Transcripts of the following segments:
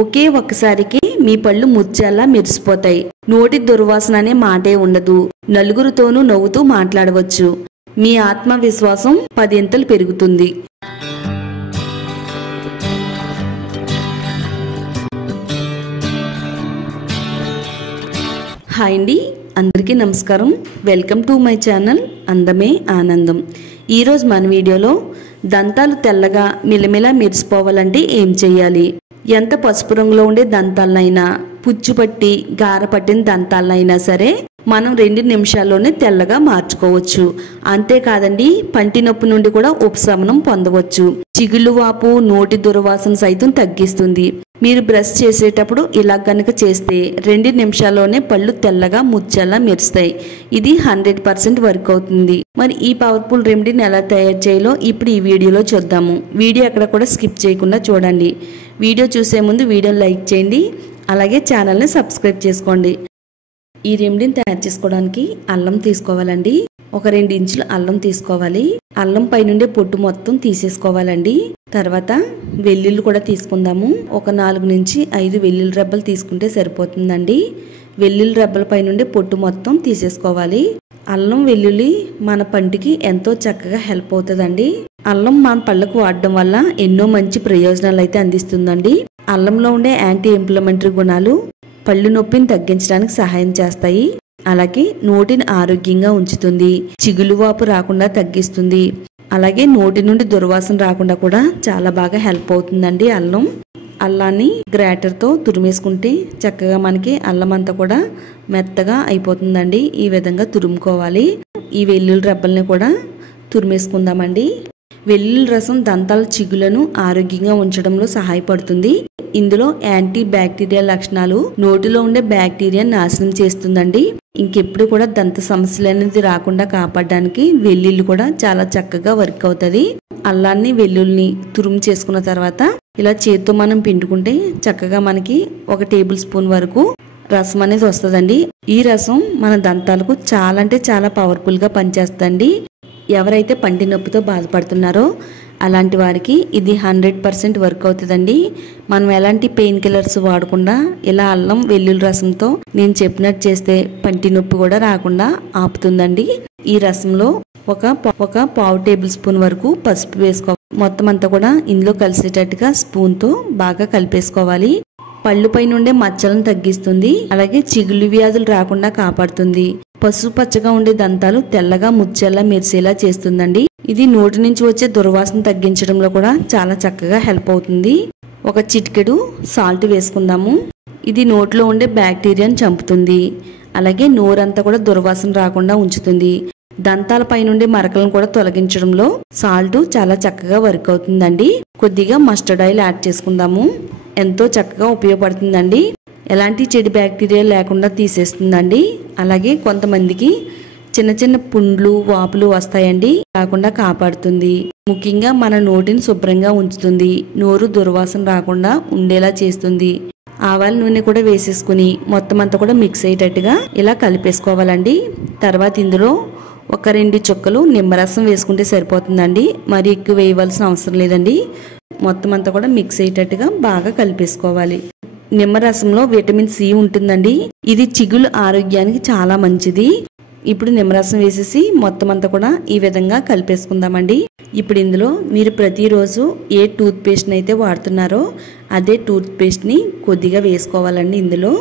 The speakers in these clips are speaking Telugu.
ఒకే ఒక్కసారికి మీ పళ్ళు ముచ్చేలా మెరిసిపోతాయి. నోటి దుర్వాసన అనే మాటే ఉండదు. నలుగురితోనూ నవ్వుతూ మాట్లాడవచ్చు. మీ ఆత్మవిశ్వాసం 10 ఇంతలు పెరుగుతుంది. హాయ్ అండి, అందరికీ నమస్కారం. వెల్కమ్ టు మై ఛానల్ అందమే ఆనందం. ఈరోజు మన వీడియోలో దంతాలు తెల్లగా మిలమిలా మెరిసిపోవాలంటే ఏం చేయాలి, ఎంత పసుపు రంగులో ఉండే దంతాలనైనా, పుచ్చుపట్టి గార పట్టిన దంతాలనైనా సరే మనం 2 నిమిషాల్లోనే తెల్లగా మార్చుకోవచ్చు. అంతేకాదండి, పంటి నొప్పి నుండి కూడా ఉపశమనం పొందవచ్చు. చిగుళ్ళు వాపు, నోటి దుర్వాసన సైతం తగ్గిస్తుంది. మీరు బ్రష్ చేసేటప్పుడు ఇలా కనుక చేస్తే 2 నిమిషాల్లోనే పళ్ళు తెల్లగా ముచ్చేలా మెరుస్తాయి. ఇది 100% వర్క్ అవుతుంది. మరి ఈ పవర్ఫుల్ రెమెడీని ఎలా తయారు చేయాలో ఇప్పుడు ఈ వీడియోలో చూద్దాము. వీడియో ఎక్కడ కూడా స్కిప్ చేయకుండా చూడండి. వీడియో చూసే ముందు వీడియోని లైక్ చేయండి, అలాగే ఛానల్ని సబ్స్క్రైబ్ చేసుకోండి. ఈ రెమెడీని తయారు చేసుకోవడానికి అల్లం తీసుకోవాలండి. ఒక 2 ఇంచుల అల్లం తీసుకోవాలి. అల్లం పైనుండే పొట్టు మొత్తం తీసేసుకోవాలండి. తర్వాత వెల్లుల్లి కూడా తీసుకుందాము. ఒక 4 నుంచి 5 వెల్లుల్లి రెబ్బలు తీసుకుంటే సరిపోతుందండి. వెల్లుల్లి రెబ్బల పైనుండే పొట్టు మొత్తం తీసేసుకోవాలి. అల్లం వెల్లుల్లి మన పంటికి ఎంతో చక్కగా హెల్ప్ అవుతుందండి. అల్లం మన పళ్ళకు వాడడం వల్ల ఎన్నో మంచి ప్రయోజనాలు అయితే అందిస్తుందండి. అల్లంలో ఉండే యాంటీ ఇన్ఫ్లమేటరీ గుణాలు పళ్ళు నొప్పిని తగ్గించడానికి సహాయం చేస్తాయి. అలాగే నోటిని ఆరోగ్యంగా ఉంచుతుంది. చిగులు వాపు రాకుండా తగ్గిస్తుంది. అలాగే నోటి నుండి దుర్వాసన రాకుండా కూడా చాలా బాగా హెల్ప్ అవుతుందండి అల్లం. అల్లాన్ని గ్రేటర్తో తురిమేసుకుంటే చక్కగా మనకి అల్లం అంతా కూడా మెత్తగా అయిపోతుందండి. ఈ విధంగా తురుముకోవాలి. ఈ వెల్లుల్లి రెబ్బల్ని కూడా తురిమేసుకుందామండి. వెల్లుల్లి రసం దంతాల చిగులను ఆరోగ్యంగా ఉంచడంలో సహాయపడుతుంది. ఇందులో యాంటీ బ్యాక్టీరియా లక్షణాలు నోటిలో ఉండే బ్యాక్టీరియా నాశనం చేస్తుందండి. ఇంకెప్పుడు కూడా దంత సమస్యలు అనేది రాకుండా కాపాడడానికి వెల్లుల్లి కూడా చాలా చక్కగా వర్క్ అవుతుంది. అల్లాన్ని వెల్లుల్లిని తురుము చేసుకున్న తర్వాత ఇలా చేత్తో మనం పిండుకుంటే చక్కగా మనకి 1 టేబుల్ స్పూన్ వరకు రసం అనేది వస్తుందండి. ఈ రసం మన దంతాలకు చాలా అంటే చాలా పవర్ఫుల్ గా పనిచేస్తుందండి. ఎవరైతే పంటి నొప్పితో బాధపడుతున్నారో అలాంటి వారికి ఇది 100% వర్క్ అవుతుందండి. మనం ఎలాంటి పెయిన్ కిల్లర్స్ వాడకుండా ఇలా అల్లం వెల్లుల్లి రసంతో నేను చెప్పినట్టు చేస్తే పంటి నొప్పి కూడా రాకుండా ఆపుతుందండి. ఈ రసంలో ఒక పావు టేబుల్ స్పూన్ వరకు పసుపు వేసుకోవాలి. మొత్తం అంతా కూడా ఇందులో కలిసేటట్టుగా స్పూన్తో బాగా కలిపేసుకోవాలి. పళ్ళు పై నుండే మచ్చలను తగ్గిస్తుంది. అలాగే చిగుళ్ళు వ్యాధులు రాకుండా కాపాడుతుంది. పసుపు పచ్చగా ఉండే దంతాలు తెల్లగా ముచ్చేలా మెరిసేలా చేస్తుందండి. ఇది నోటి నుంచి వచ్చే దుర్వాసన తగ్గించడంలో కూడా చాలా చక్కగా హెల్ప్ అవుతుంది. ఒక చిటికెడు సాల్ట్ వేసుకుందాము. ఇది నోట్లో ఉండే బ్యాక్టీరియాను చంపుతుంది. అలాగే నోరంతా కూడా దుర్వాసన రాకుండా ఉంచుతుంది. దంతాల పై నుండి మరకలను కూడా తొలగించడంలో సాల్ట్ చాలా చక్కగా వర్క్ అవుతుందండి. కొద్దిగా మస్టర్డ్ ఆయిల్ యాడ్ చేసుకుందాము. ఎంతో చక్కగా ఉపయోగపడుతుందండి. ఎలాంటి చెడు బ్యాక్టీరియా లేకుండా తీసేస్తుందండి. అలాగే కొంతమందికి చిన్న చిన్న పుండ్లు వాపులు వస్తాయండి, రాకుండా కాపాడుతుంది. ముఖ్యంగా మన నోటిని శుభ్రంగా ఉంచుతుంది. నోరు దుర్వాసన రాకుండా ఉండేలా చేస్తుంది. ఆవాల నూనె కూడా వేసేసుకుని మొత్తం అంతా కూడా మిక్స్ అయ్యేటట్టుగా ఇలా కలిపేసుకోవాలండి. తర్వాత ఇందులో ఒక 2 చుక్కలు నిమ్మరసం వేసుకుంటే సరిపోతుందండి. మరి ఎక్కువ వేయవలసిన అవసరం లేదండి. మొత్తం అంతా కూడా మిక్స్ అయ్యేటట్టుగా బాగా కలిపేసుకోవాలి. నిమ్మరసంలో విటమిన్ సి ఉంటుందండి. ఇది చిగుళ్ళ ఆరోగ్యానికి చాలా మంచిది. ఇప్పుడు నిమ్మరసం వేసేసి మొత్తం అంతా కూడా ఈ విధంగా కలిపేసుకుందామండి. ఇప్పుడు ఇందులో మీరు ప్రతిరోజు ఏ టూత్ పేస్ట్ని అయితే వాడుతున్నారో అదే టూత్ పేస్ట్ని కొద్దిగా వేసుకోవాలండి. ఇందులో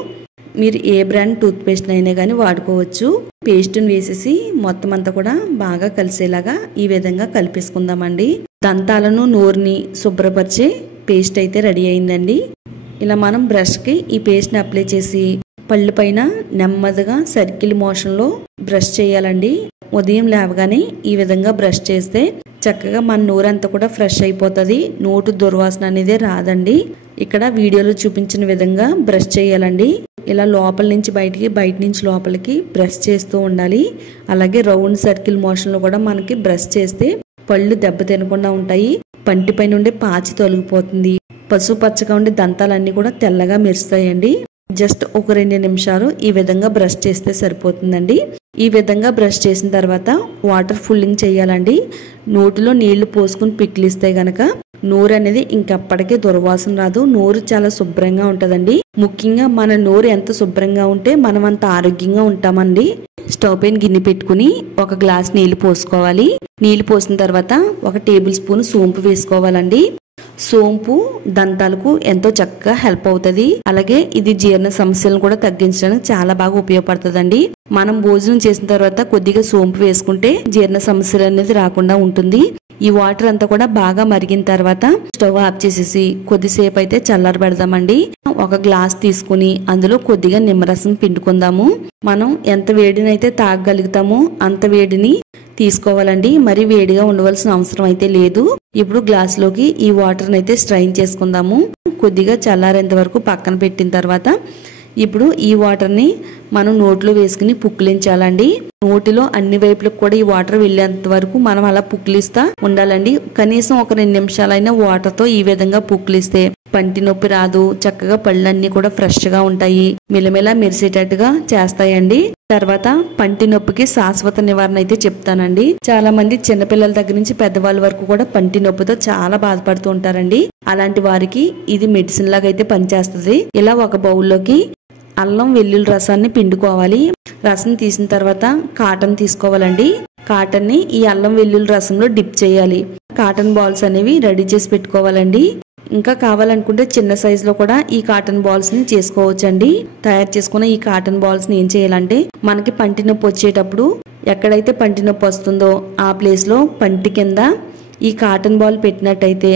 మీరు ఏ బ్రాండ్ టూత్ పేస్ట్ అయినా కానీ వాడుకోవచ్చు. పేస్ట్ని వేసేసి మొత్తం అంతా కూడా బాగా కలిసేలాగా ఈ విధంగా కలిపేసుకుందామండి. దంతాలను నోరుని శుభ్రపరిచే పేస్ట్ అయితే రెడీ అయిందండి. ఇలా మనం బ్రష్కి ఈ పేస్ట్ని అప్లై చేసి పళ్ళు పైన నెమ్మదిగా సర్కిల్ మోషన్లో బ్రష్ చేయాలండి. ఉదయం లేవగానే ఈ విధంగా బ్రష్ చేస్తే చక్కగా మన నోరంతా కూడా ఫ్రెష్ అయిపోతుంది. నోటు దుర్వాసన అనేది రాదండి. ఇక్కడ వీడియోలో చూపించిన విధంగా బ్రష్ చేయాలండి. ఇలా లోపల నుంచి బయటికి, బయట నుంచి లోపలికి బ్రష్ చేస్తూ ఉండాలి. అలాగే రౌండ్ సర్కిల్ మోషన్లో కూడా మనకి బ్రష్ చేస్తే పళ్ళు దెబ్బ తినకుండా ఉంటాయి. పంటిపై నుండి పాచి తొలగిపోతుంది. పసుపు పచ్చగా ఉండే దంతాలన్నీ కూడా తెల్లగా మెరుస్తాయండి. జస్ట్ ఒక 2 నిమిషాలు ఈ విధంగా బ్రష్ చేస్తే సరిపోతుందండి. ఈ విధంగా బ్రష్ చేసిన తర్వాత వాటర్ ఫుల్లింగ్ చేయాలండి. నోటిలో నీళ్లు పోసుకుని పిక్లిస్తే గనక నోరు అనేది ఇంకప్పటికే దుర్వాసన రాదు. నోరు చాలా శుభ్రంగా ఉంటదండి. ముఖ్యంగా మన నోరు ఎంత శుభ్రంగా ఉంటే మనం అంత ఆరోగ్యంగా ఉంటామండి. స్టవ్ పైన గిన్నె పెట్టుకుని 1 గ్లాస్ నీళ్లు పోసుకోవాలి. నీళ్లు పోసిన తర్వాత 1 టేబుల్ స్పూన్ సోంపు వేసుకోవాలండి. సోంపు దంతాలకు ఎంతో చక్కగా హెల్ప్ అవుతుంది. అలాగే ఇది జీర్ణ సమస్యలను కూడా తగ్గించడానికి చాలా బాగా ఉపయోగపడుతుందండి. మనం భోజనం చేసిన తర్వాత కొద్దిగా సోంపు వేసుకుంటే జీర్ణ సమస్యలు అనేది రాకుండా ఉంటుంది. ఈ వాటర్ అంతా కూడా బాగా మరిగిన తర్వాత స్టవ్ ఆఫ్ చేసేసి కొద్దిసేపు అయితే చల్లారి పెడదామండి. 1 గ్లాస్ తీసుకుని అందులో కొద్దిగా నిమ్మరసం పిండుకుందాము. మనం ఎంత వేడినైతే తాగగలుగుతామో అంత వేడిని తీసుకోవాలండి. మరి వేడిగా ఉండవలసిన అవసరం అయితే లేదు. ఇప్పుడు గ్లాసులోకి ఈ వాటర్ని అయితే స్ట్రైన్ చేసుకుందాము. కొద్దిగా చల్లారేంత వరకు పక్కన పెట్టిన తర్వాత ఇప్పుడు ఈ వాటర్ని మనం నోట్లో వేసుకుని పుక్కిలించాలండి. నోటిలో అన్ని వైపులకు కూడా ఈ వాటర్ వెళ్ళేంత వరకు మనం అలా పుక్కిలిస్తా ఉండాలండి. కనీసం 1 2 నిమిషాలైనా వాటర్తో ఈ విధంగా పుక్కిలిస్తే పంటి నొప్పి రాదు. చక్కగా పళ్ళన్నీ కూడా ఫ్రెష్ గా ఉంటాయి. మిలమిలా మెరిసేటట్టుగా చేస్తాయండి. తర్వాత పంటి నొప్పికి శాశ్వత నివారణ అయితే చెప్తానండి. చాలా మంది చిన్నపిల్లల దగ్గర నుంచి పెద్దవాళ్ళ వరకు కూడా పంటి నొప్పితో చాలా బాధపడుతూ ఉంటారండి. అలాంటి వారికి ఇది మెడిసిన్ లాగా అయితే పనిచేస్తుంది. ఇలా 1 బౌల్లోకి అల్లం వెల్లుల్లి రసాన్ని పిండుకోవాలి. రసం తీసిన తర్వాత కాటన్ తీసుకోవాలండి. కాటన్ ని ఈ అల్లం వెల్లుల్లి రసంలో డిప్ చేయాలి. కాటన్ బాల్స్ అనేవి రెడీ చేసి పెట్టుకోవాలండి. ఇంకా కావాలనుకుంటే చిన్న సైజ్ లో కూడా ఈ కాటన్ బాల్స్ ని చేసుకోవచ్చండి. తయారు చేసుకున్న ఈ కాటన్ బాల్స్ ని ఏం చేయాలంటే మనకి పంటి నొప్పి వచ్చేటప్పుడు ఎక్కడైతే పంటి నొప్పి వస్తుందో ఆ ప్లేస్ లో పంటి కింద ఈ కాటన్ బాల్ పెట్టినట్టయితే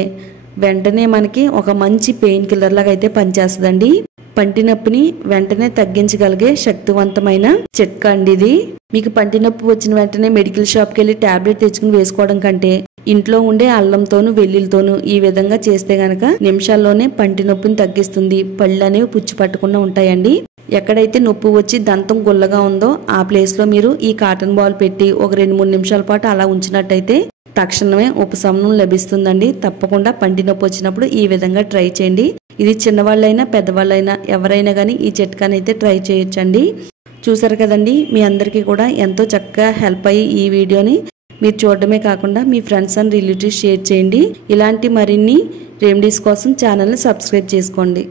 వెంటనే మనకి ఒక మంచి పెయిన్ కిల్లర్ లాగా అయితే పనిచేస్తుందండి. పంటి నొప్పిని వెంటనే తగ్గించగలిగే శక్తివంతమైన చిట్కా అండి ఇది. మీకు పంటి నొప్పి వచ్చిన వెంటనే మెడికల్ షాప్కి వెళ్ళి టాబ్లెట్ తెచ్చుకుని వేసుకోవడం కంటే ఇంట్లో ఉండే అల్లంతోను వెల్లుల్లితోను ఈ విధంగా చేస్తే గనక నిమిషాల్లోనే పంటి నొప్పిని తగ్గిస్తుంది. పళ్ళు అనేవి పుచ్చి పట్టకుండా ఉంటాయండి. ఎక్కడైతే నొప్పి వచ్చి దంతం గుల్లగా ఉందో ఆ ప్లేస్ లో మీరు ఈ కాటన్ బాల్ పెట్టి 1 2 3 నిమిషాల పాటు అలా ఉంచినట్టయితే తక్షణమే ఉపశమనం లభిస్తుందండి. తప్పకుండా పంటి నొప్పి వచ్చినప్పుడు ఈ విధంగా ట్రై చేయండి. ఇది చిన్నవాళ్ళైనా పెద్దవాళ్ళైనా ఎవరైనా కానీ ఈ చిట్కాని అయితే ట్రై చేయొచ్చండి. చూసారు కదండి, మీ అందరికీ కూడా ఎంతో చక్కగా హెల్ప్ అయ్యి ఈ వీడియోని మీరు చూడడమే కాకుండా మీ ఫ్రెండ్స్ అండ్ రిలేటివ్స్ షేర్ చేయండి. ఇలాంటి మరిన్ని రెమెడీస్ కోసం ఛానల్ని సబ్స్క్రైబ్ చేసుకోండి.